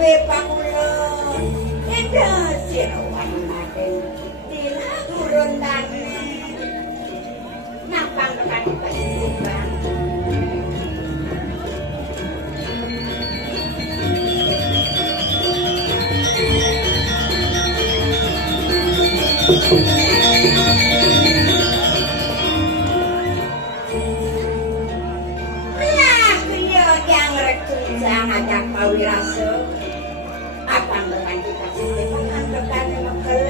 kabeh pakulon. Eda sirawan maten. Dila turun tane. Napang rekan pasukan. Ngajak pawirasa akan dengan kita akan berkata makel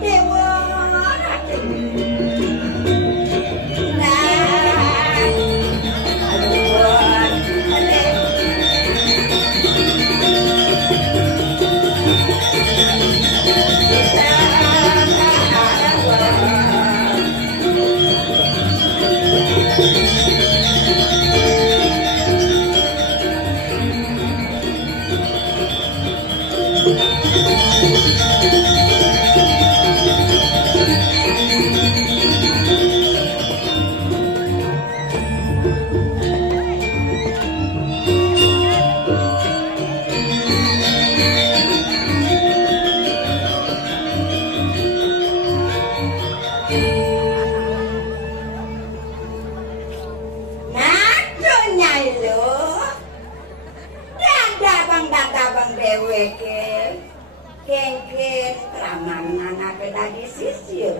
dewa raden nah aluan kengken raman anake dadi sisir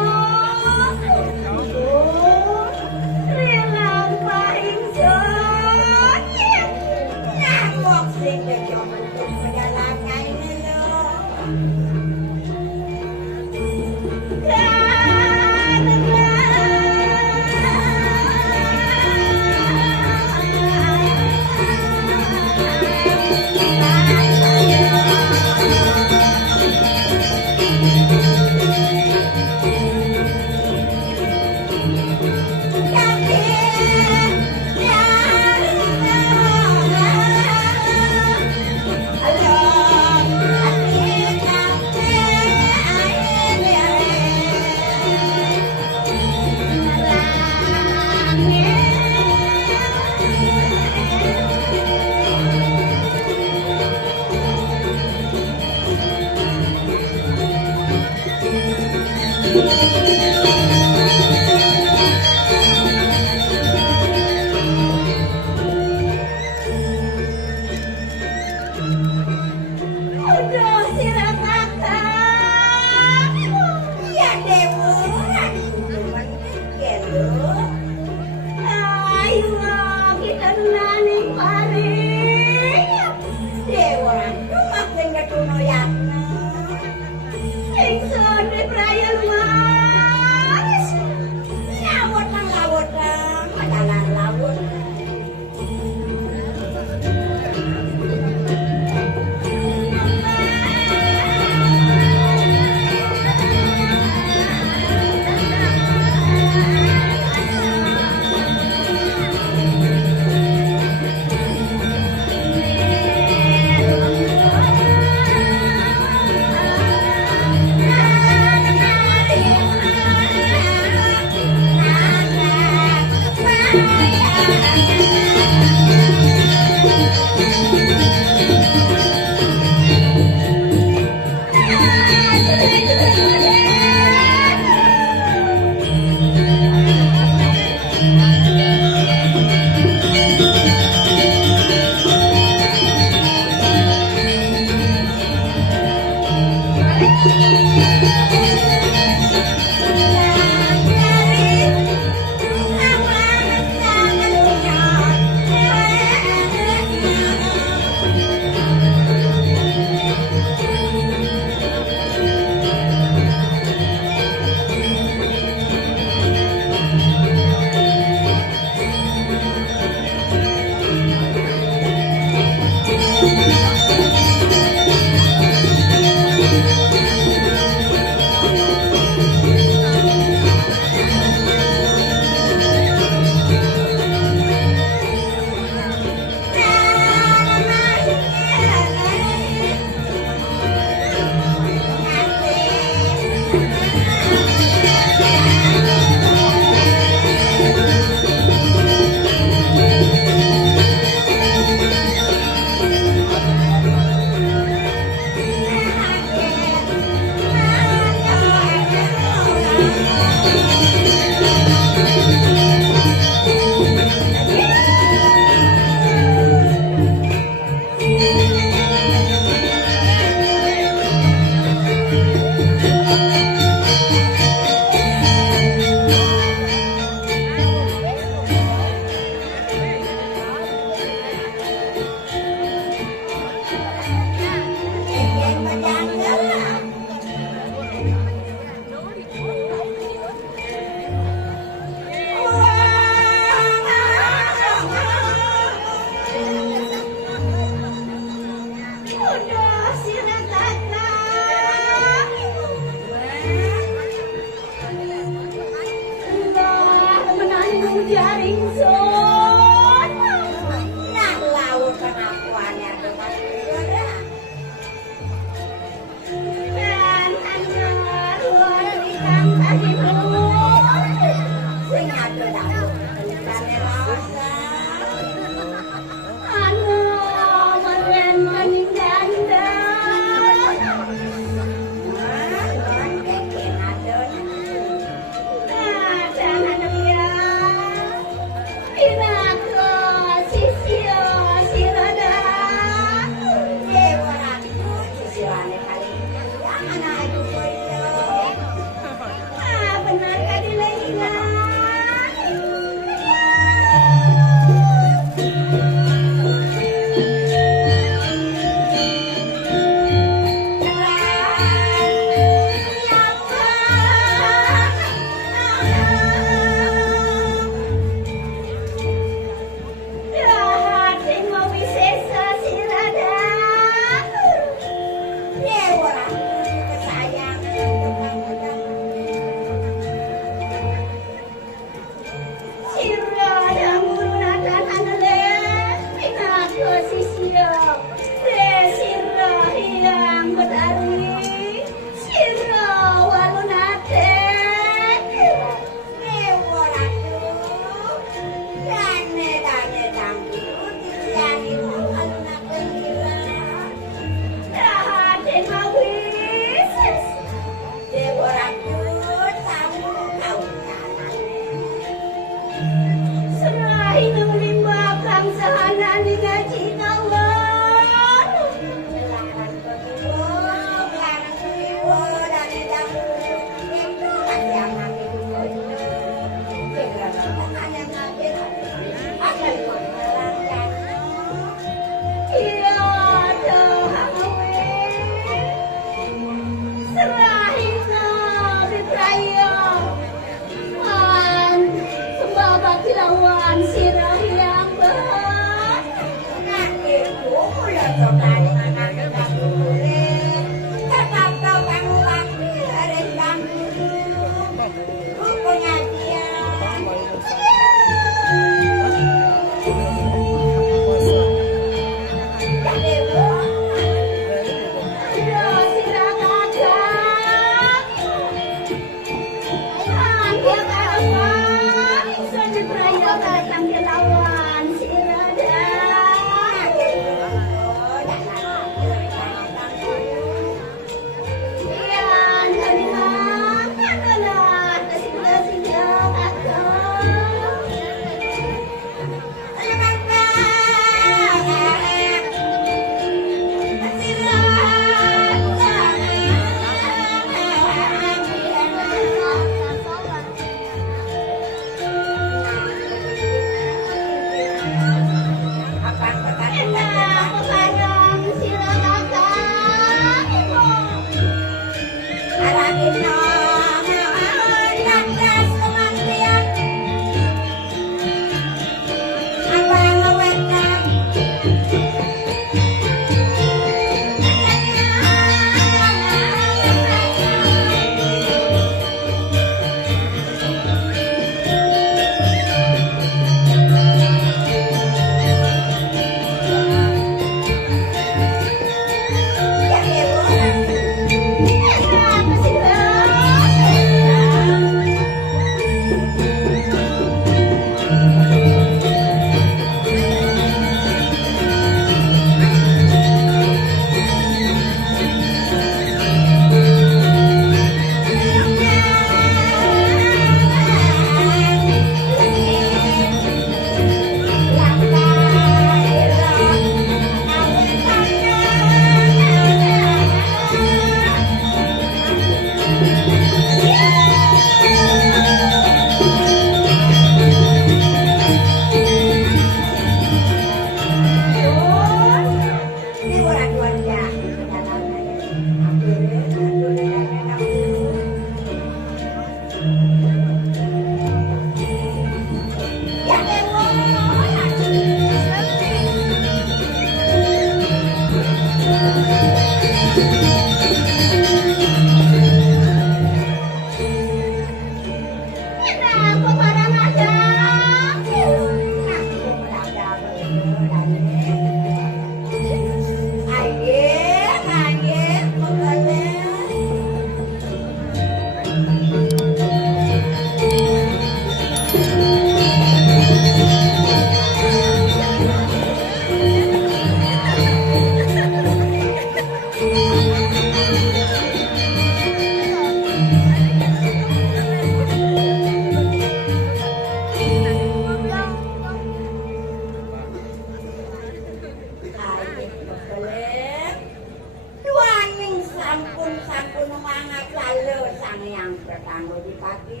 sangat lalu sang yang bertangguh di pagi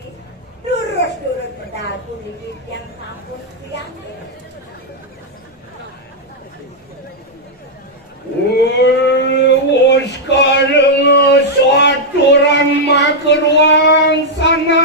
durus-durus pedal kulit yang sampun siang. Sekarang suatu ramah ke ruang sana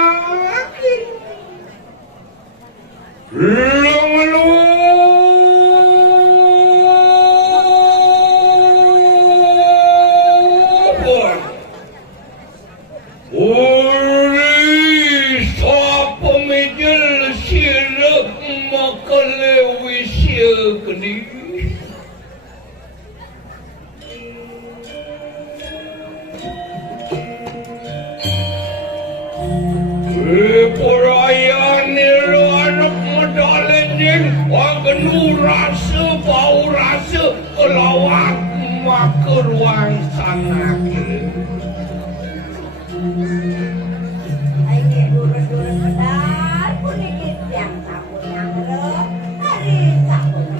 rasa bau rasa kelawat mak ke ruang sana Ini durus-durus pedal kulit yang sampun yang hari sampun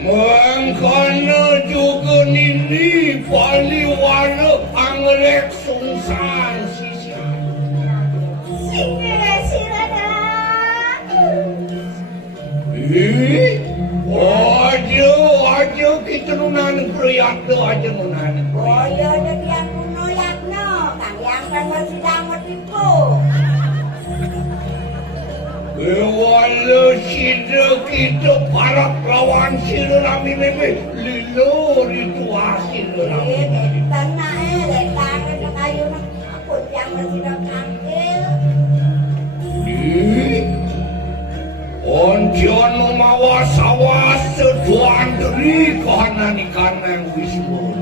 Mengkana juga nini paliwana anggrek sungsang sisa. Sila aja kita nunan proyek aja nunan. Oh iya jadi yang kuno yakno, kang yang kan masih damat itu. Wala sida kita parak lawan sida rami meme lilo itu hasil rami. Tenang letak ke kayu aku yang masih kangkil. Oncian memawa sawas seduan dari kanan ikan wismu.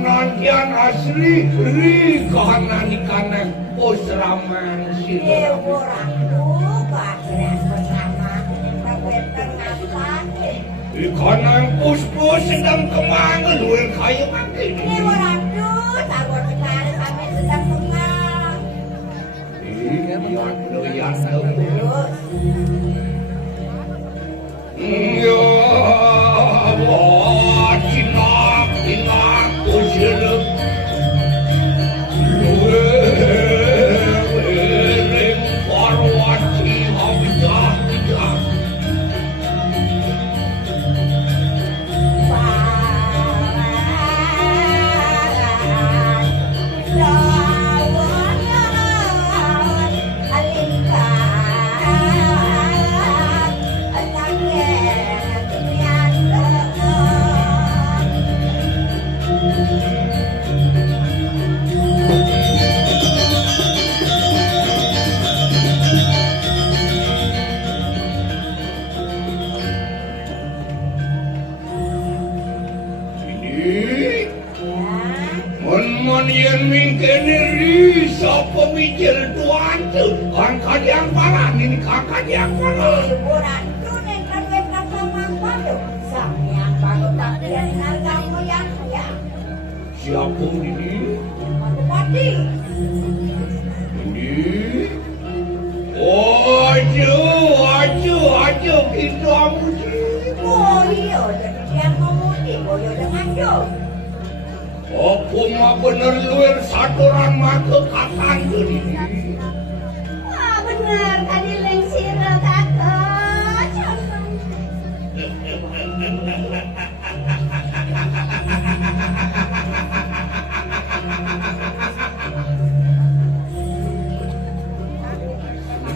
Nantian asli ri kanan posraman Iya, sila. orang tuh bahkan bersama tapi tengah Kanan pus sedang kemang luar kayu makin. Ini orang tuh takut sekali sampai sedang kemang. Iya, Terus Ya, wah, Cina, kusir. Luereng parwati habijah. Yen mingkene ri sapa mikir tuan tu kan kadang parah ini kakak yang parah orang tuh nih kan sama padu yang baru tak kenal kamu yang siapa ini padi ini aja aja gitu amuji. Oh iya, jadi dia ngomongin boyo dengan yo. Apa mah bener luar satoran maka kapan gini. Wah bener, tadi lengsir kakak.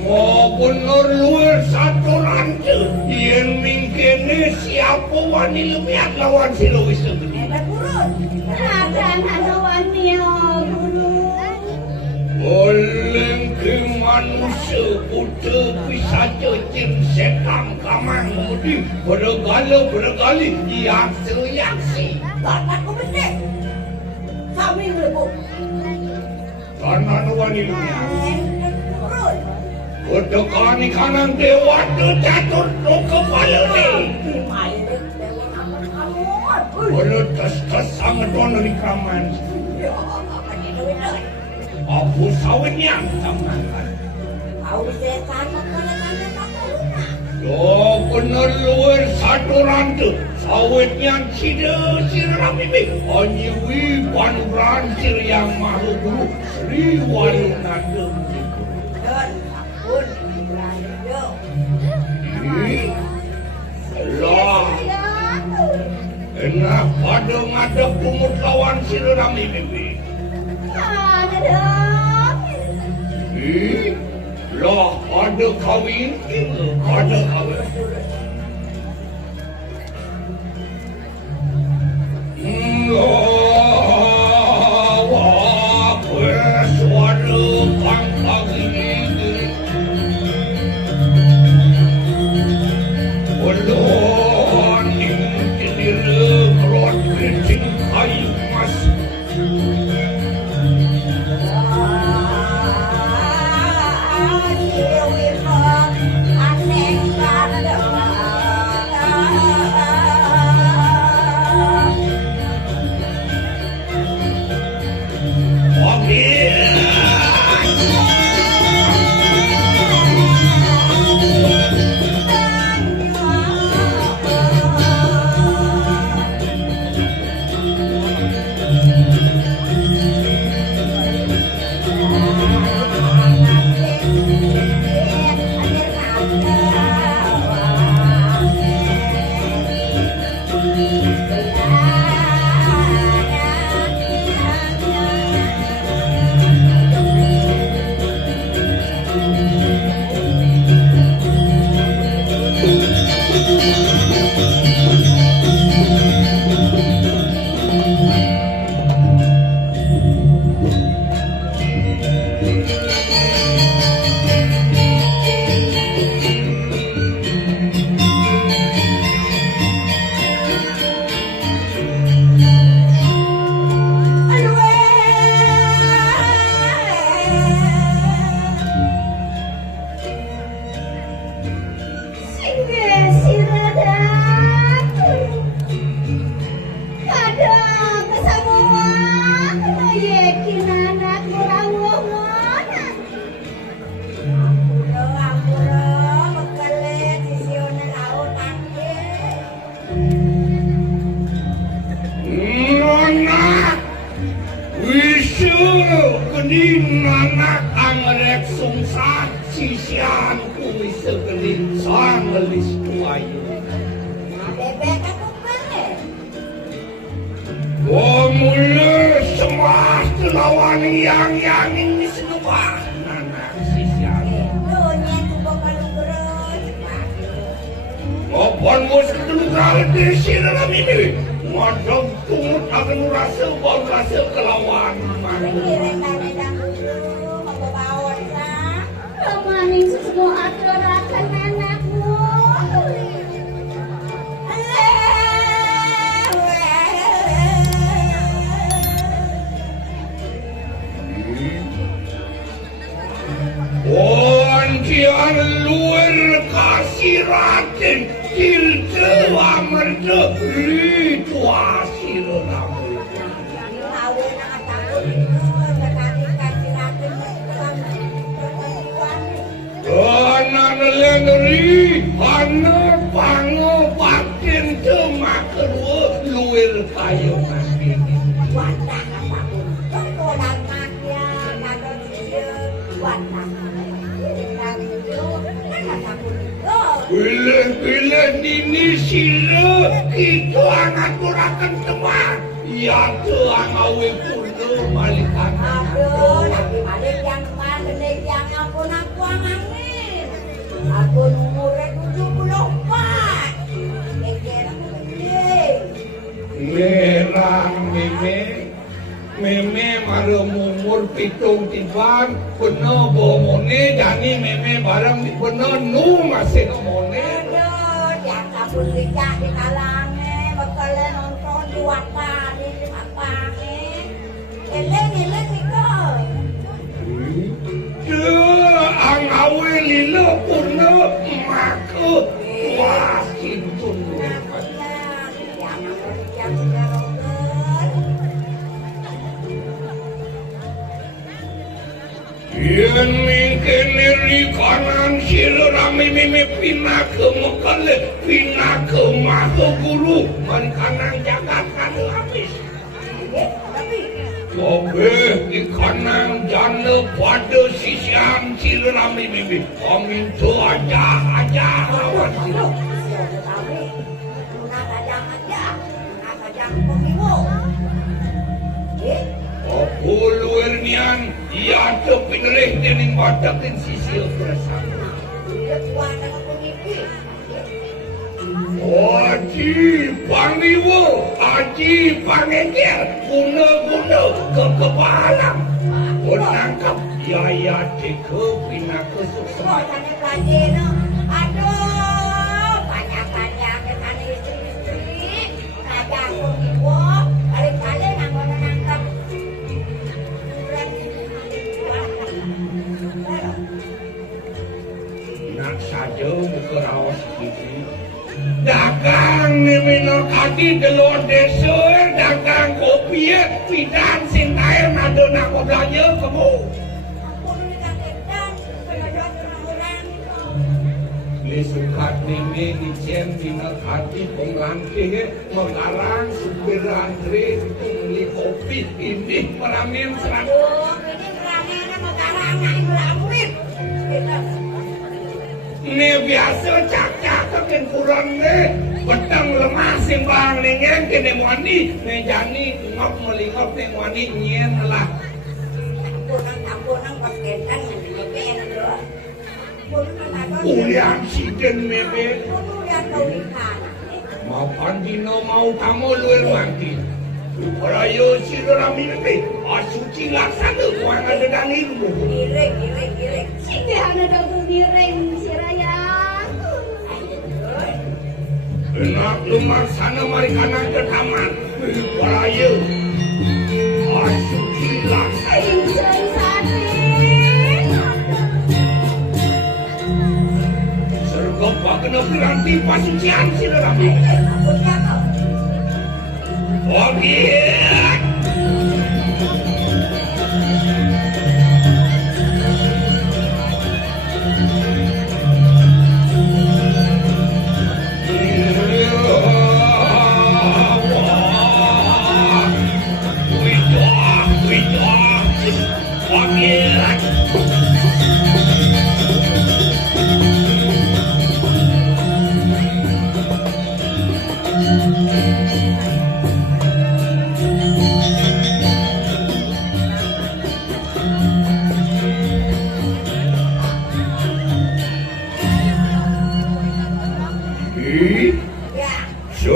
Mau bener luar satoran tuh. Yang mingkene siapa wani lemiat lawan si Lois itu. Hebat burun. Akan ada wanio guru. Oleh ke manusia buta bisa cecil setan kamang mudi bergali yaksi. Kataku bener. Kami berbu. Karena wani lemiat. Burun. Kodokani kanan dewa tu jatuh tu kepala ni. Kalau tas sangat dono di kaman. Aku sawitnya sama. Kau setan makan kapaluna. Yo benar luar satoran tu. Sawitnya siram ini. Anyiwi panuran sir yang mahu dulu. Sri Walunanda. Allah. Enak pada ngadep kumut lawan si Rami Bibi. Lah ada kawin, ada kawin. Wah, suara pangkang ini. Belum ini lemrot kencing kayu mas. Anak angrek sungsat sisian kuwi segelit sang gelis tuayu. Bebek aku kene. Mula semas lawan yang ini senubah anak sisian. Dunia tu bukan urut. Apaan mus ketenggal di dalam ini? Madam tunggu akan rasa bau rasa kelawan. Maning semua aturakan anakmu. Kian luar kasih raten kilde amerde itu hasil nama. Kanan lengri Pango batin cuma kedua luir kayu mati. Wadah apapun, terkodan makia, kadang dia wadah. Bila ini sila itu anak kurakan teman. Ya Tuhan awe purno malikan. Aduh, lagi balik yang mana yang aku angin. Aku umurnya 74. Kekira aku gede. Merang meme malam umur pitung tiban penuh bomone jani meme barang penuh nu masih ngomone. Aduh, yang kabur licak di kalangnya, bekalnya nonton di wadah di apa-apa. Eleng iko. Ang awe lilo purno maku wah kintun. Yan mungkin dari kanan sila rame meme pindah ke mekale pindah ke maha guru man kanan jagat kan habis. Oke di kanan jana pada sisian sila rame meme amin tu aja lawan sila. Aku luar nian, ia terpilih dengan batakin sisi bersama. Aji pangiwo, aji pangengkel, guna ke kebalam. Menangkap yaya ceke pina kesuksesan. Aduh, banyak-banyak dengan istri-istri. Raja Kungiwo, kali-kali nangkap. Nak saja muka rawas gitu. Dagang ni minum kaki telur desa, dagang kopi, pidan sintai nado nak kau belanja kamu. Lesukat ni dicen minum kaki penglangke, mengarang supir antri beli kopi ini meramin serang. Ini meramin mengarang meramin. Ni biasa cak-cak kan kurang ni petang lemah simbang ni ngen kene muani ni jani ngop melingop ni muani nyen lah. Ampunang paketan ngepen doa. Ulian siden mebe. Ulian kawikan. Mau pandino mau tamu luar manti. Parayo sirami mebe. Asuci laksana kuang ada dani dulu. Girek. Sini ada dagu gireng siraya. Enak lumar sana mari kanan ke taman. Parayo. Asuci laksana. Insan sate. Sergapa kena piranti pasucian sirami. Aku siapa? Okey.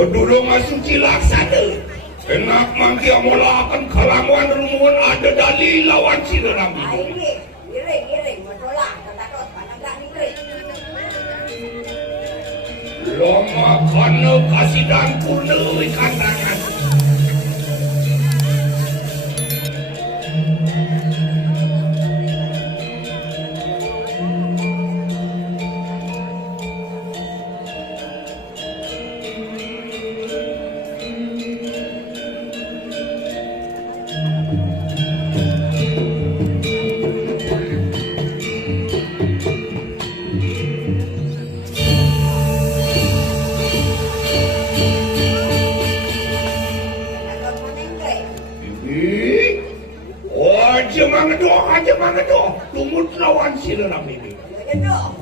Dulu masuk cilaksana. Enak mangki amolakan kalamuan rumuan ada dalil lawan sinerami. Girek, menolak, kata-kata, panang girek. Lama kana kasih dan purna ikan tangan. sila rame ini. Ya dong.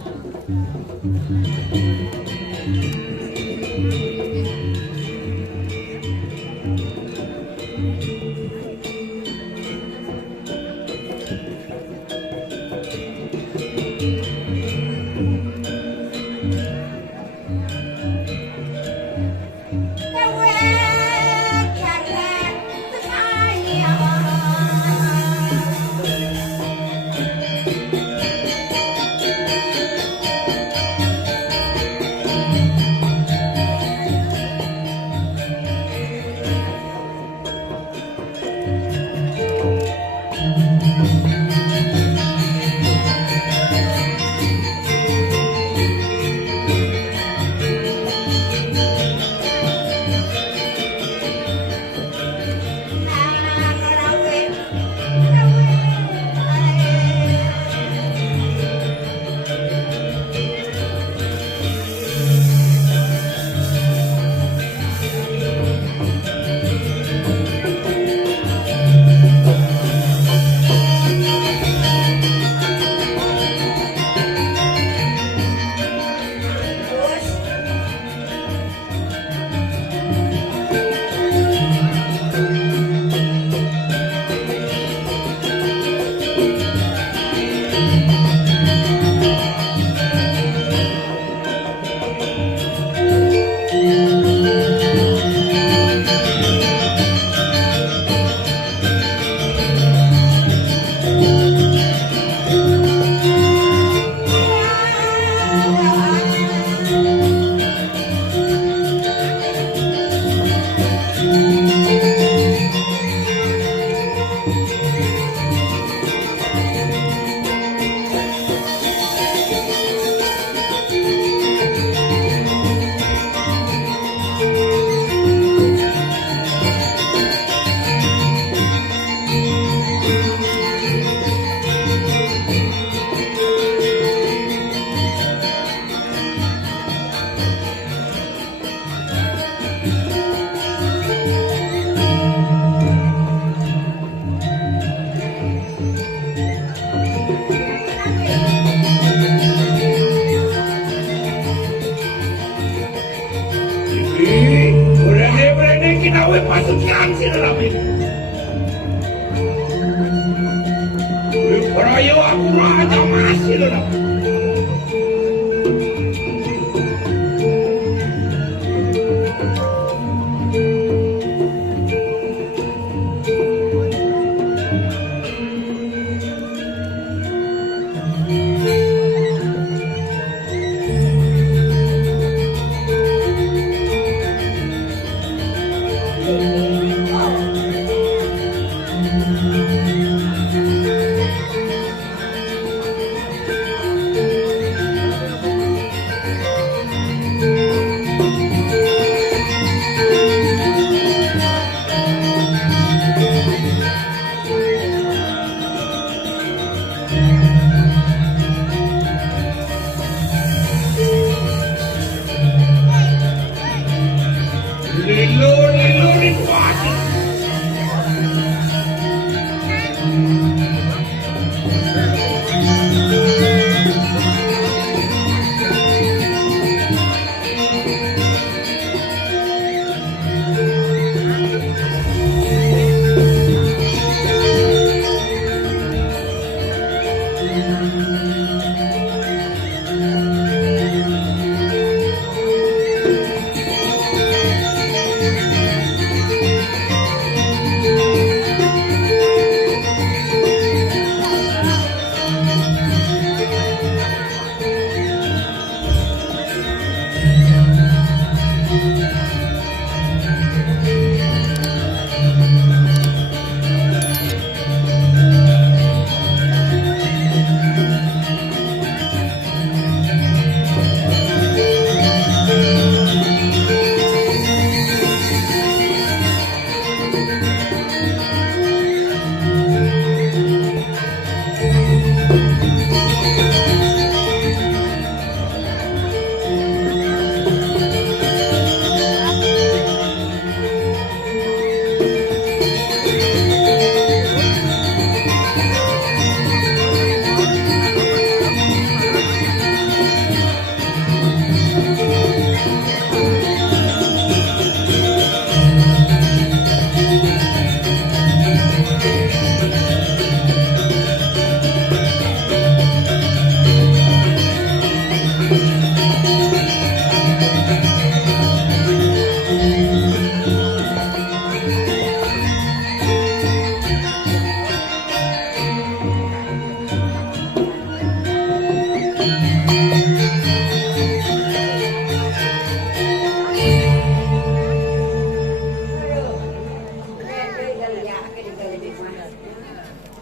Berani-berani kita pasukan sila rame. Perayo aku raja masih sila.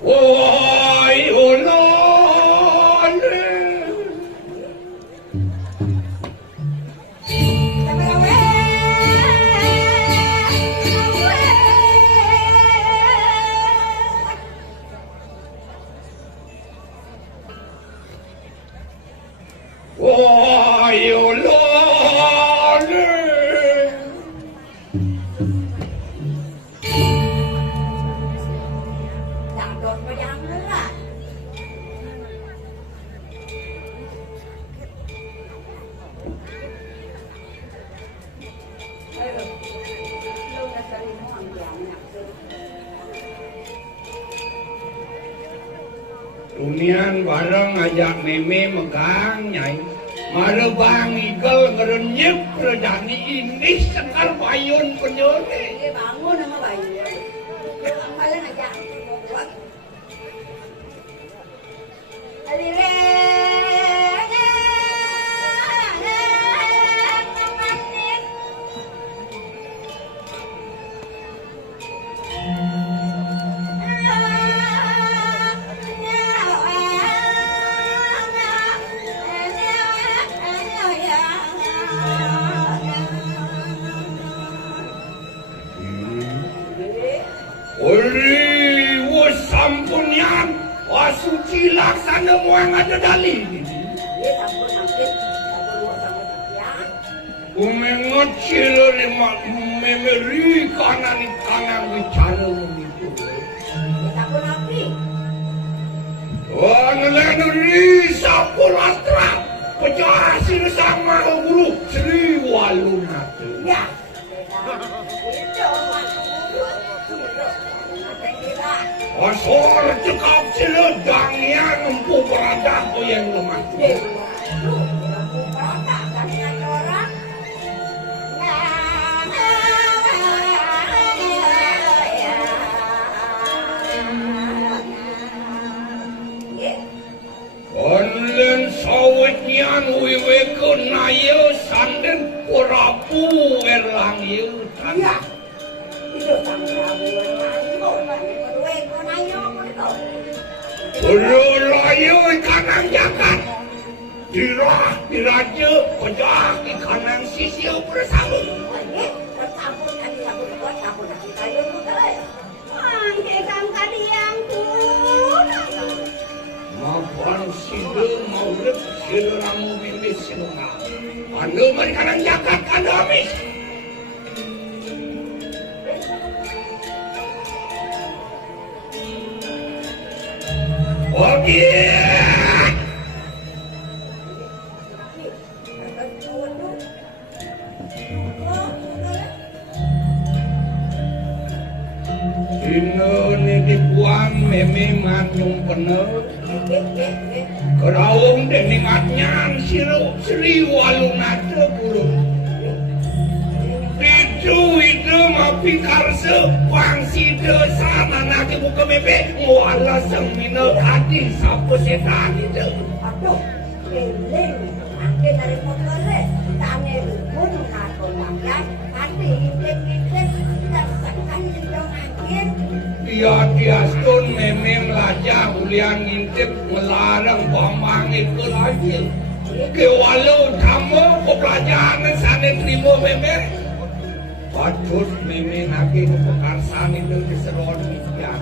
Ôi ôi lon Ôi ôi lon Chẳng đột mà dám nữa là lâu ra sẽ đi hoàng giảm nhạc sư Dunian barang ajak meme megang nyai Marebang ikel ngerenyep Redani ini sekal payun penyone Dia bangun sama bayi Dia kembali ngajak buat Alire Ori wasampunian wasuci laksana muang ada dalil Dia takut sakit Takut luar sama ya Umengot sila lima memeri kanan bicara begitu. Dia takut api Wah neleneri sapulastra pecah sila sama guru Sri Walunata. Ya Itu orang Asal cekap sila jangan empu berada yang lemah. Dia lu berapa kami ada orang Konlen sawitnyan wiwe kenayo sanden purapu erlang yu Iya Itu sama Prabu yang lain kok Kedua kau nanya kau Berlayu ikanang jagat Dirah diraja pejak ikanang sisir bersama Tercampur kali sabun kau campur kali kayu kau Kang kadiang pun. Mapan sida maulid sida ramu bimbis sinunga Anda marikanang jagat anda amis Oke Dino ni dibuang meme matung penuh Kerawung dan ingatnya Sri Walunata burung itu mapi karse wangsi desa nanake buka mepe wala semina hati sapa setan itu Aduh, keling, angke dari motornya, tanya pun nakon langgan, hati hidup tidak sekan hidung angin. dia stun memang lajah ulian ngintip melarang pamangit ke lagi ke walau kamu ke pelajaran sana terima memang patut memang lagi kepekarsan itu diseron ya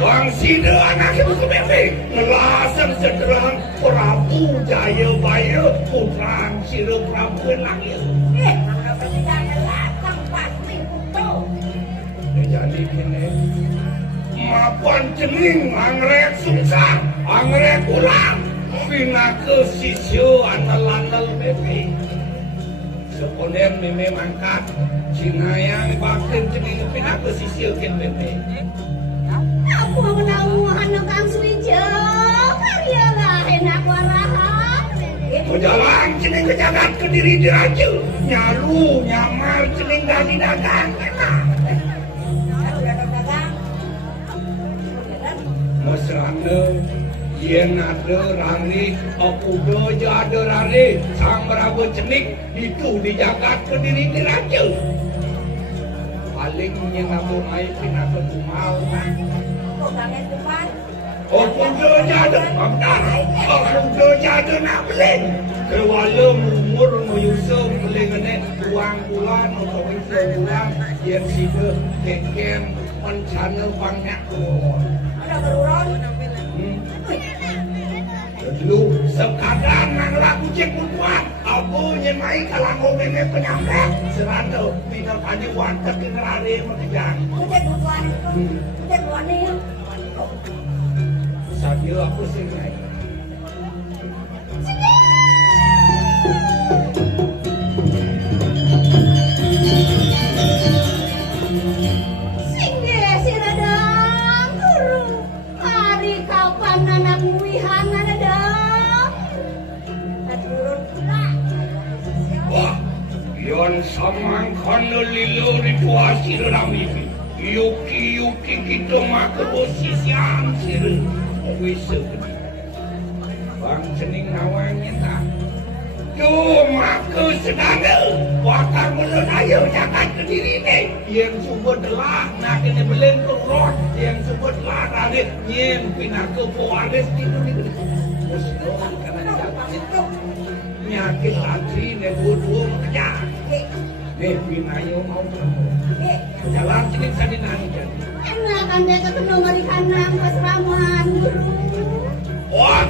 Bang Sida anak ibu kemembe Ngelasang sederhana Prabu Jaya Baya Putrang Sida Prabu Langit Nggak bisa ngelatang pasti kutu. Jadi kini Mapan cening Angrek sungsang Angrek ulang Pina ke sisyo Anal-anal bebe sekolah memang kat Sinayang bakin cening pindah pesisir ken bebe. Aku menamuhan kang suwijo. Karya lah enak warahan. Jalan cening ke jagat ke diri diraja. Nyalu nyamar cening dari dagang enak. Mesrana yen ada rani, aku doja ada rani, sang merabu cenik itu dijagat ke diri diraja. Paling nyengamu mai pindah ke tumal. Aku doja ada, aku doja ada nak beling. Kewala umur menyusul beling ni uang bulan atau itu bulan yang sida keken mencana banyak keluar. Lu sekadar nang lagu cek buat aku nyemai kalang ngomongnya penyambat serana tidak hanya wanita generasi mengejar sambil aku singai Singgih si radang guru. Hari kapan anak wihangan adang. wah yon samang kono lilo ritual sirami yuki kita makan posisian sir wis bang cening nawangnya tak cuma ke sedana wakar belum ayo jangan ke diri ni yang sumber telah nak kena beleng ke rot yang sumber telah ada yang pindah ke Poales itu ni muslim kerana dapat itu nyakit lagi ni buat kerja ni pindah yo mau jalan sini sini nani jadi Enak anda ketemu marikanang pas ramuan guru. wah